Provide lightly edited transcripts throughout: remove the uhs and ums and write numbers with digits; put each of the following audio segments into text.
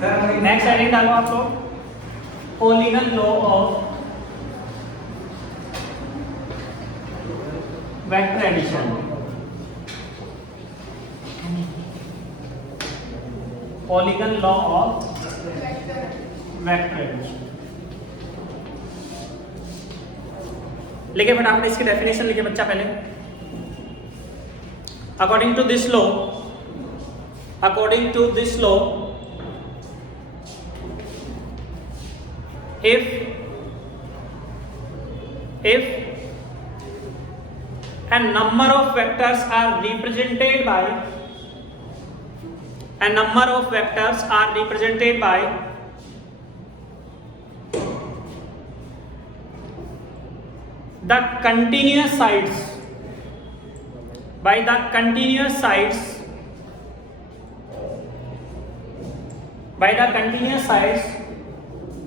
Next heading डालो आप लोग, polygon law of vector addition. Polygon law of vector addition लिखे फटाफट, इसकी डेफिनेशन लिखे बच्चा पहले। According to this law, if a number of vectors are represented by the continuous sides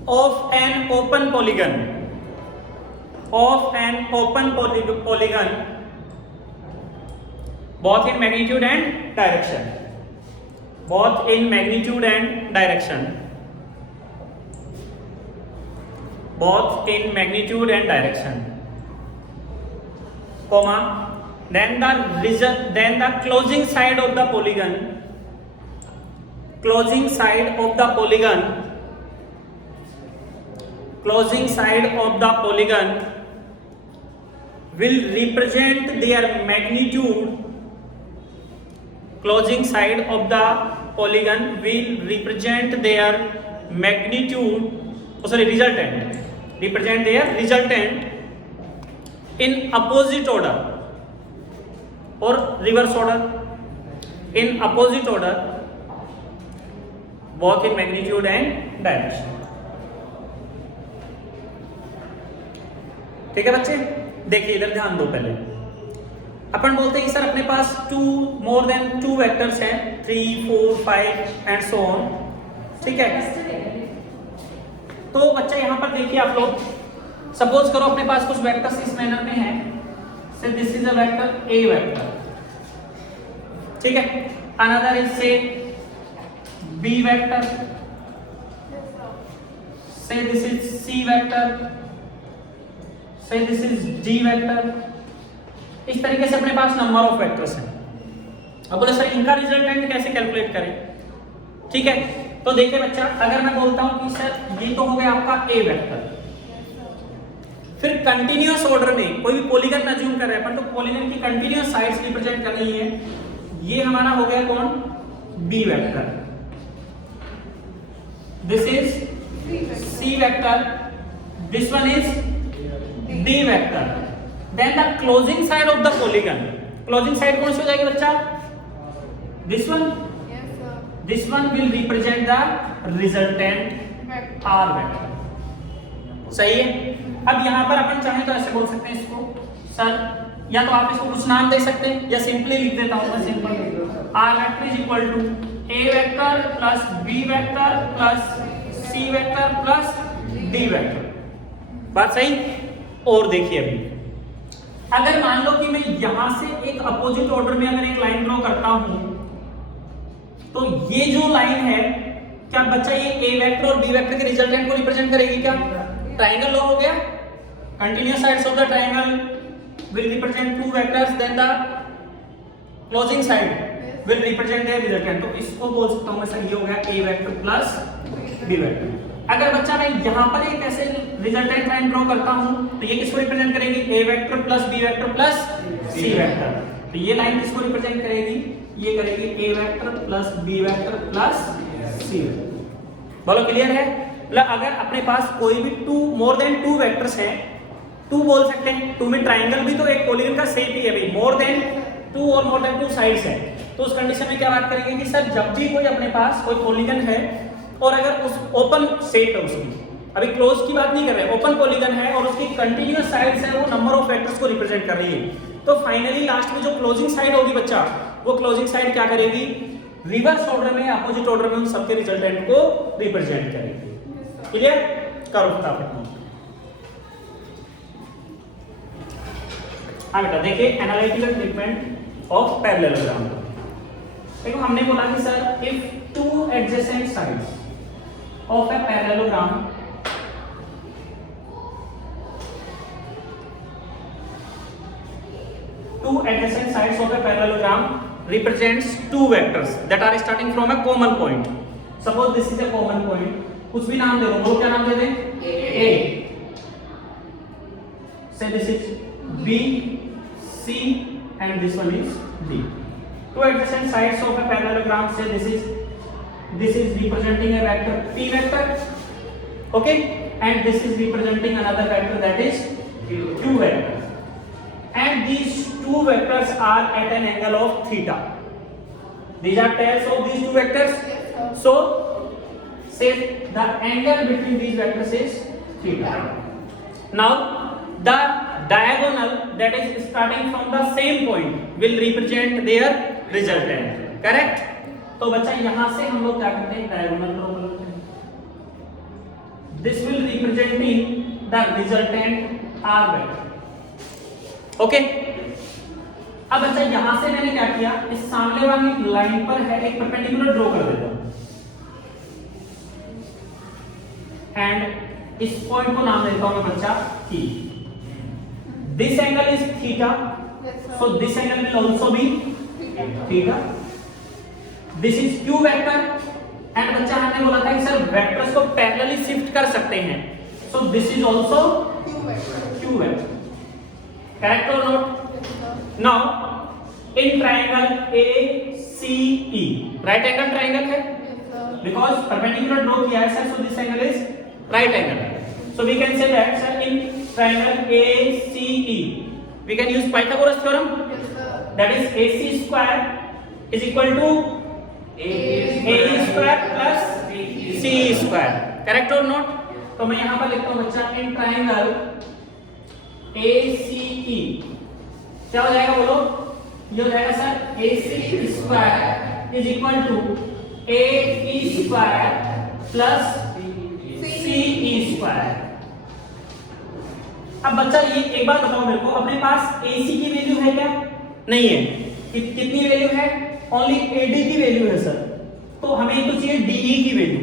of an open polygon both in magnitude and direction, comma, then the closing side of the polygon will represent their magnitude. Resultant in opposite order or reverse order, both in magnitude and direction। ठीक है बच्चे, देखिए इधर ध्यान दो। पहले अपन बोलते हैं कि सर अपने पास मोर देन 2 वेक्टर्स हैं, 3, 4, 5 एंड सो ऑन। ठीक है, तो बच्चा यहाँ पर देखिए आप लोग, सपोज करो अपने पास कुछ वेक्टर्स इस मैनर में हैं। से this is a vector A vector, ठीक है। अनदर इज से बी वेक्टर, से दिस इज सी वेक्टर, से दिस इज डी वेक्टर। इस तरीके से अपने पास नंबर ऑफ वेक्टर्स हैं। अब बोले सर इनका रिजल्टेंट कैसे कैलकुलेट करें? ठीक है, तो देखिए बच्चा, अगर मैं बोलता हूं कि सर ये तो हो गया आपका ए वेक्टर, फिर कंटिन्यूअस ऑर्डर में कोई भी पॉलीगन अज्यूम कर रहे हैं अपन, तो पॉलीगन की कंटिन्यूअस साइड्स रिप्रेजेंट कर रही है। ये हमारा हो गया कौन? B vector. This is C vector, this one is D vector. Then the closing side of the polygon, closing side कौन सी हो जाएगी बच्चा? This one. This one will represent the resultant R vector। सही है। अब यहाँ पर अपन चाहें तो ऐसे बोल सकते हैं इसको, सर या तो आप इसको कुछ नाम दे सकते हैं या सिंपली लिख देता हूँ मैं, simple R vector is equal to A vector plus B vector plus C vector plus D vector. बात सही? और देखिए अभी अगर मान लो कि मैं यहां से एक अपोजिट ऑर्डर में अगर एक लाइन ड्रॉ करता हूं, तो ये जो लाइन है, क्या बच्चा ये ए वेक्टर और बी वेक्टर के रिजल्टेंट को रिप्रेजेंट करेगी? क्या ट्रायंगल लॉ हो गया? Continuous sides of the triangle will represent 2 vectors, then the closing side will represent their resultant. तो इसको बोल सकता हूं मैं, सर ये हो गया ए वेक्टर प्लस बी वेक्टर। अगर बच्चा मैं यहां पर एक ऐसे रिजल्टेंट लाइन ड्रॉ करता हूं, तो ये किसको रिप्रेजेंट करेगी? A vector plus B vector plus C vector. तो ये लाइन किसको रिप्रेजेंट करेगी? ये करेगी A vector plus B vector plus C vector. बोलो क्लियर है? मतलब अगर अपने पास कोई भी मोर देन 2 वेक्टर्स हैं, 2 बोल सकते हैं, 2 में ट्रायंगल भी तो एक पॉलीगन का शेप ही है भाई, मोर देन 2 और मोर देन 2 साइड्स है। तो उस कंडीशन में क्या बात करेंगे कि सर जब भी कोई अपने पास कोई पॉलीगन है और अगर उस ओपन शेप है उसकी, अभी क्लोज की बात नहीं कर रहे, ओपन पॉलीगन है और उसकी कंटिन्यूअस साइड्स है, वो नंबर ऑफ वेक्टर्स को रिप्रेजेंट कर रही है, तो फाइनली लास्ट में जो क्लोजिंग साइड होगी बच्चा, वो क्लोजिंग साइड क्या करेगी? रिवर्स ऑर्डर में, अपोजिट ऑर्डर में उन सबके रिजल्टेंट को रिप्रेजेंट करेगी। क्लियर? करो फटाफट। हाँ बेटा देखिए, एनालिटिकल ट्रीटमेंट ऑफ पैरेललोग्राम। देखो हमने बोला कि sir if 2 adjacent sides of a parallelogram two adjacent sides of a parallelogram represents two vectors that are starting from a common point. Suppose this is a common point. कुछ भी नाम दे दो, बोलो क्या नाम दे दें? A. Say this is B, C, and this one is D. Two adjacent sides of a parallelogram. Say this is representing a vector P vector. Okay, and this is representing another vector that is Q vector. And these two vectors are at an angle of theta. These are tails of these two vectors. So say the angle between these vectors is theta. Now the diagonal that is starting from the same point will represent their resultant. Correct? तो बच्चा यहां से हम लोग क्या करते हैं, diagonal draw करते हैं. This will representing the resultant R vector. Okay अब बच्चा यहां से मैंने क्या किया, इस सामने वाली लाइन पर है एक परपेंडिकुलर ड्रॉ कर देता हूं एंड इस पॉइंट को नाम देता हूं मैं बच्चा P. This angle is theta, so this angle will also be theta. This is Q vector and बच्चा हमने बोला था कि सर वेक्टर्स को पैरेलली शिफ्ट कर सकते हैं, so this is also Q vector. Correct or not? Now in triangle ACE, right angle triangle है, because perpendicular draw किया है sir, so this angle is right angle. So we can say that sir in triangle ACE we can use Pythagoras theorem. That is AC square is equal to AE square plus CE square. Correct or not? तो मैं यहाँ पर लिखता हूँ बच्चा in triangle ACE क्या हो जाएगा बोलो, ये हो जाएगा sir AC square is equal to AE square plus CE square. अब बच्चा ये एक बात बताओ मेरे को, अपने पास AC की वैल्यू है क्या? नहीं है. कितनी वैल्यू है? ओनली AD की वैल्यू है सर. तो हमें तो चाहिए DE की वैल्यू.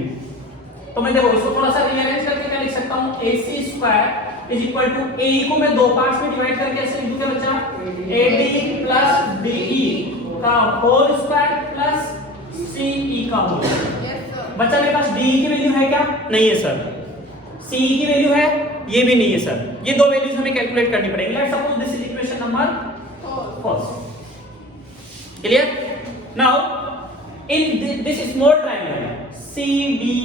तो मैं देखो इसको थोड़ा सा रीअरेंज करके क्या लिख सकता हूँ, AC square is equal to AE को मैं दो पार्ट्स में डिवाइड करके ऐसे लिखूंगा बच्चा AD प्लस DE का होल स्क्वायर प्लस CE का होल. बच्चा मेरे पास DE की वैल्यू है क्या? नहीं है सर. CE की वैल्यू है? ये भी नहीं है सर. ये दो वैल्यूज हमें कैलकुलेट करनी पड़ेगी. Let's suppose this is equation number 4. Clear? Now in this small triangle CDE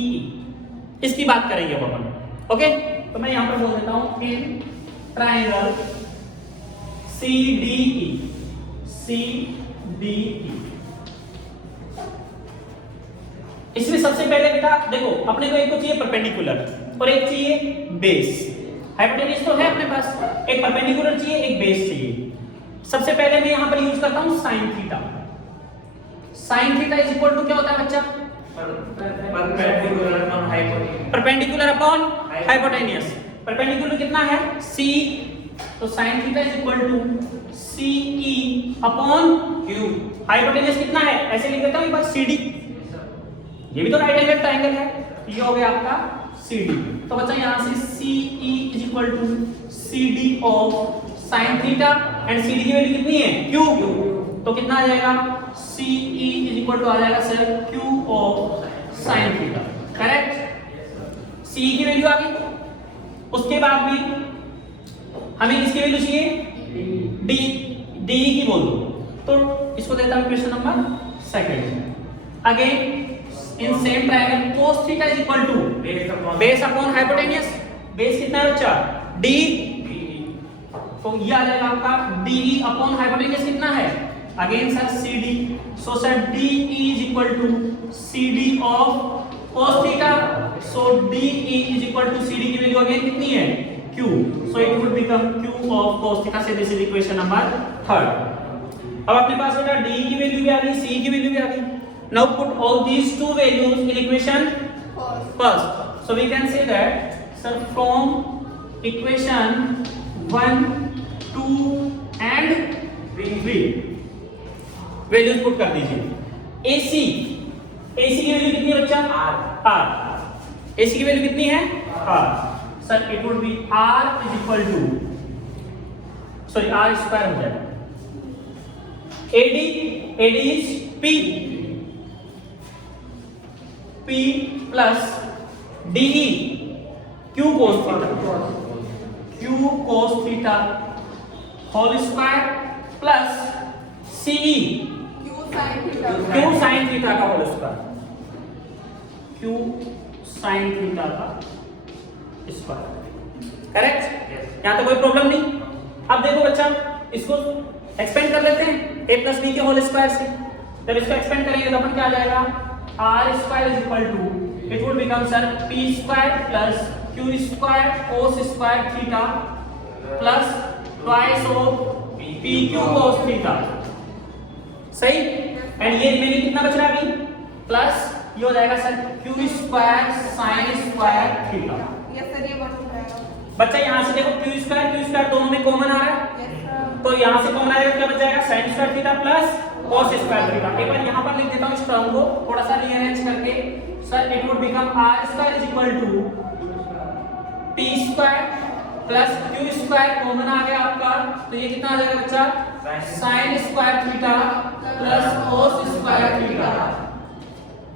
इसकी बात करेंगे अपन. ओके तो मैं यहां पर बोल देता हूं इन ट्रायंगल CDE. इसमें सबसे पहले बेटा देखो अपने को एक तो चाहिए परपेंडिकुलर और एक चाहिए बेस. हाइपोटेन्यूज तो है अपने पास, एक परपेंडिकुलर चाहिए एक बेस चाहिए. सबसे पहले मैं यहां पर यूज करता हूं sin theta. sin theta is equal to क्या होता है बच्चा? Perpendicular upon hypotenuse. परपेंडिकुलर कितना है? C. तो sin theta is equal to CE upon Q. Hypotenuse कितना है? ऐसे लिख देता हूं एक बार CD. ये भी तो राइट एंगल ट्रायंगल है. ये हो गया आपका CD. तो बच्चा यहां से CE is equal to CD of sin theta and CD की वैल्यू कितनी है? Q. तो कितना आ जाएगा? CE इज इक्वल टू आ जाएगा sir Q of sin theta. Correct? CE की वैल्यू आ गई. उसके बाद भी हमें किसकी वैल्यू चाहिए? DE की बोल दो. तो इसको देता हूं question number 2. Again in same triangle cos theta is equal to base upon hypotenuse. Base कितना है बच्चा? D. तो ये आ जाएगा आपका DE अपॉन हाइपोटेन्यूज कितना है? Again sir CD. So sir DE is equal to CD of cos theta. So DE is equal to CD की वैल्यू अगेन कितनी है? Q. So it would become Q of cos theta. से this is equation number 3. अब अपने पास बेटा DE की value भी आ गई, CE की वैल्यू भी आ गई. Now put all these two values in equation first. So we can say that sir from equation 1, 2 and 3 values put कर दीजिए. AC की वैल्यू कितनी है बच्चा? R. AC की वैल्यू कितनी है r sir it would be r is equal to sorry r square हो जाएगा AD is P plus DE Q cos theta whole square plus CE Q sin theta का whole square Q sin theta का square correct. यहां तो कोई problem नहीं। अब देखो बच्चा इसको एक्सपेंड कर लेते हैं a प्लस b के होल स्क्वायर से। जब इसको एक्सपेंड करेंगे तो अपन क्या आ जाएगा r square is equal to it would become sir p square plus q square cos square theta plus twice of pq cos theta सही। एंड ये रिमेनिंग कितना बच रहा है अभी प्लस ये हो जाएगा sir q square sin square theta. Yes sir ये बढ़ जाएगा बच्चा यहां से देखो q स्क्वायर दोनों में कॉमन आ रहा है यस सर तो यहां से कॉमन आएगा क्या बच जाएगा sin square theta plus cos square theta. एक बार यहां पर लिख देता हूं इस टर्म को थोड़ा सा रीअरेंज करके sir it would become r square is equal to p square plus q square common आ गया आपका तो ये कितना आ जाएगा बच्चा sin square theta plus cos square theta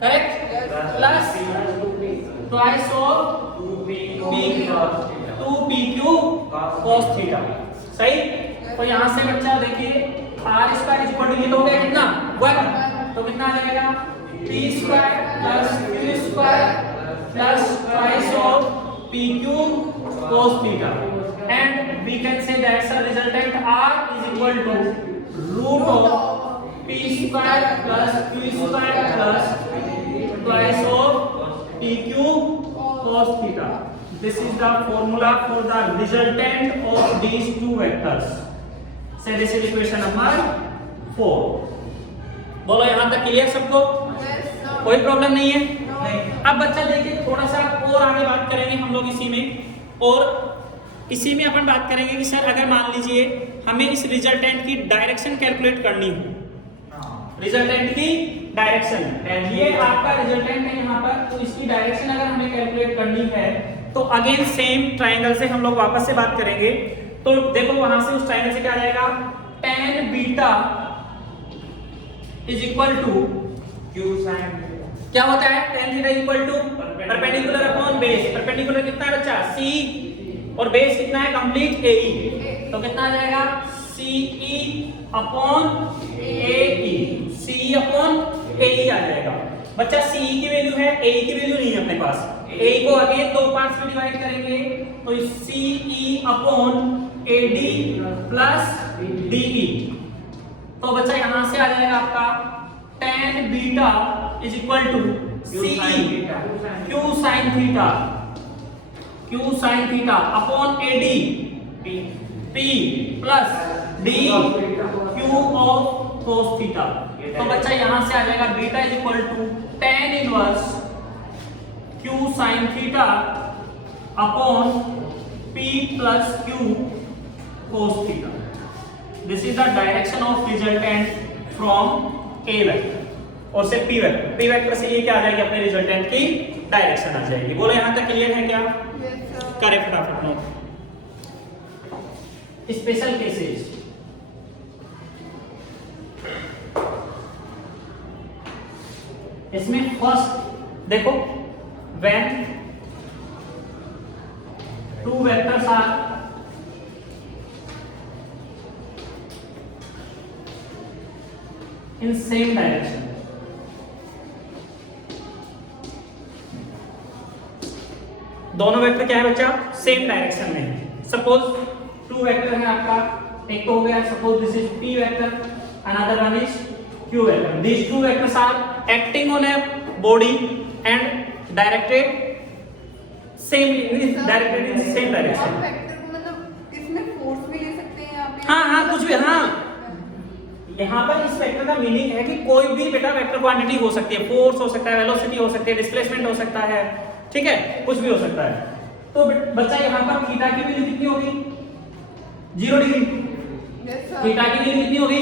correct plus twice of 2pq cos theta सही। तो यहां से बच्चा देखिए r square is equal to ये तो हो गया कितना 1 तो कितना आ जाएगा p square plus q square plus twice of pq cos theta and we can say that the resultant r is equal to root of p square plus q square plus twice of pq cos theta. This is the formula for the resultant of these two vectors. Say this is equation number 4. बोलो यहाँ तक clear सबको कोई problem नहीं है नहीं। अब बच्चा देखिए थोड़ा सा और आगे बात करेंगे हम लोग इसी में और इसी में अपन बात करेंगे कि सर अगर मान लीजिए हमें इस रिजल्टेंट की डायरेक्शन कैलकुलेट करनी हो रिजल्टेंट की डायरेक्शन एंड ये आपका रिजल्टेंट है यहाँ पर तो इसकी डायरेक्शन अगर हमें कैलकुलेट करनी है तो अगेन सेम ट्रायंगल से हम लोग वापस से बात करेंगे। तो देखो वहां से उस ट्रायंगल से क्या आ जाएगा tan beta is equal to q sin क्या होता है tan theta equal to perpendicular upon base. Perpendicular कितना है बच्चा c और बेस कितना है कंप्लीट AE तो कितना आ जाएगा CE upon AE CE upon AE आ जाएगा। बच्चा CE की वैल्यू है AE की वैल्यू नहीं है अपने पास। AE को अगेन दो पार्ट्स में डिवाइड करेंगे तो CE upon AD plus DE तो बच्चा यहां से आ जाएगा आपका tan beta is equal to CE Q sin theta upon AD P plus D Q of cos theta. तो बच्चा यहां से आ जाएगा beta is equal to tan inverse Q sin theta upon P plus Q cos theta. This is the direction of resultant from A vector और से P vector से ये क्या आ जाएगी अपने रिजल्टेंट की डायरेक्शन आ जाएगी। बोलो यहां तक क्लियर है क्या करें फटाफट नोट। स्पेशल केसेस इसमें फर्स्ट देखो when two vectors are in same direction दोनों वेक्टर क्या है बच्चा सेम डायरेक्शन में है। सपोज टू वेक्टर है आपका एक तो हो गया suppose this is p vector another one is q vector. these two vectors are acting on a body and directed directed in same direction। और वेक्टर को मतलब इसमें फोर्स भी ले सकते हैं आप हाँ कुछ भी हाँ यहाँ पर इस वेक्टर का मीनिंग है कि कोई भी बेटा वेक्टर क्वांटिटी हो सकती है फोर्स हो सकता है वेलोसिटी हो सकती है डिस्प्लेसमेंट हो सकता है ठीक है कुछ भी हो सकता है। तो बच्चा यहाँ पर थीटा की वैल्यू कितनी होगी 0 डिग्री थीटा की वैल्यू कितनी होगी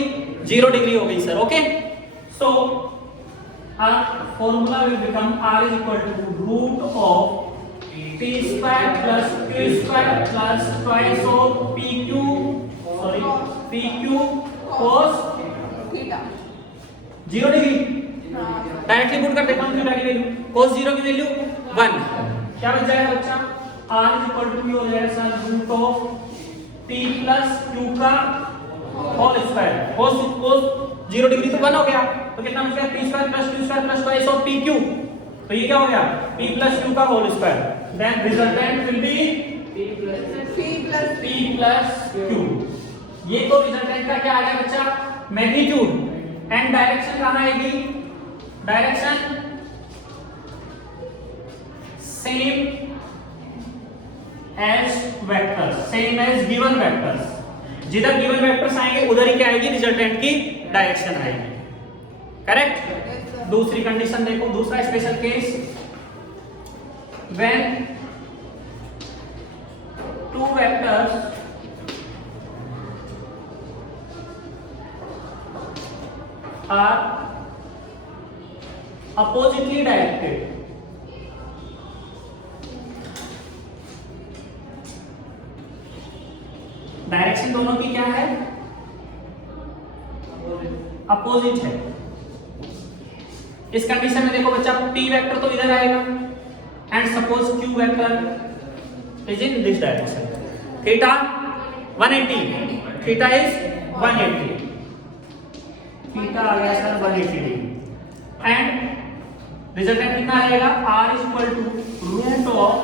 0 डिग्री हो गई sir okay. So our formula will become r is equal to root of p square plus q square plus twice of pq cos theta 0 degree. हाँ directly put कर देता हूं theta की वैल्यू, cos 0 की value 1। क्या बच जाएगा बच्चा, r इज इक्वल टू हो जाएगा sir root of p plus q का होल स्क्वायर। cos 0 डिग्री तो 1 हो गया, तो कितना बच गया p square plus q square plus twice of pq। तो ये क्या हो गया p प्लस q का whole square. Then resultant will be p plus q। ये तो रिजल्टेंट का क्या आ गया बच्चा, मैग्नीट्यूड। एंड डायरेक्शन कहां आएगी, direction same as vectors, same as given vectors. जिधर गिवन वेक्टर्स आएंगे उधर ही क्या आएगी, रिजल्टेंट की डायरेक्शन आएगी। करेक्ट। दूसरी कंडीशन देखो, दूसरा special case, when two vectors are oppositely directed, direction दोनों की क्या है, अपोजिट है। इस कंडीशन में देखो बच्चा, p वेक्टर तो इधर आएगा and suppose q vector is in this direction. Theta 180, theta is 180, theta आ गया सर 180 डिग्री। एंड रिजल्टेंट कितना आएगा, r is equal to root of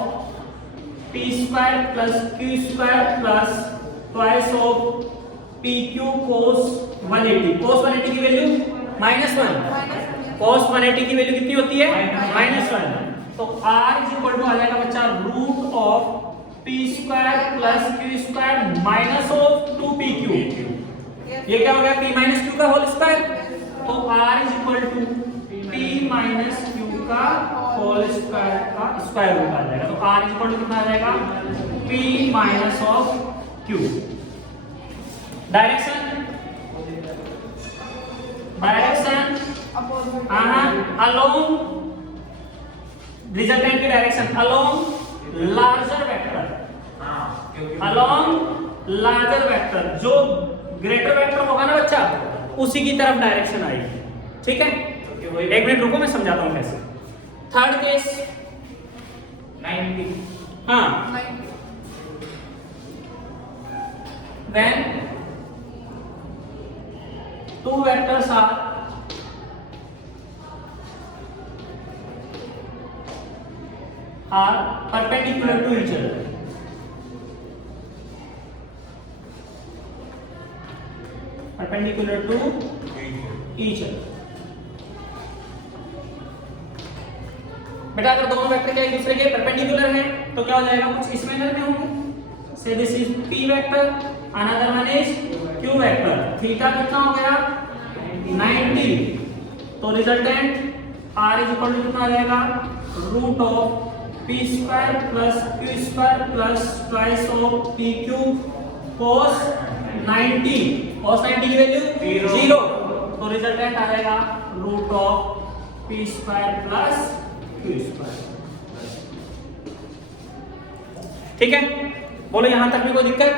p square plus q square plus twice of pq cos 180। cos 180 की value -1, cos 180 की value कितनी होती है, -1। तो r इज इक्वल टू आ जाएगा बच्चा root of p square plus q square minus of 2pq। ये क्या हो गया, p माइनस q का होल स्क्वायर। तो r is equal to p minus q का होल स्क्वायर का स्क्वायर रूट आ जाएगा। तो r इज इक्वल टू कितना आ जाएगा, p minus of q। Direction along resultant की direction along larger vector, along larger vector, जो ग्रेटर वेक्टर होगा ना बच्चा, उसी की तरफ डायरेक्शन आएगी। ठीक है, एक मिनट रुको, मैं समझाता हूं कैसे। थर्ड केस 90, हाँ, when two vectors are perpendicular to each other, perpendicular to each other। बेटा अगर दोनों वेक्टर क्या एक दूसरे के परपेंडिकुलर हैं तो क्या हो जाएगा, कुछ इस मैनर में होंगे। Say this is p vector, another one is q vector. Theta कितना हो गया, 90। तो resultant r is equal to कितना आ जाएगा, root of p square plus q square plus twice of pq cos 90। cos 90 की वैल्यू 0। तो रिजल्टेंट आ जाएगा root of p square plus q square. ठीक है, बोलो यहां तक में कोई दिक्कत?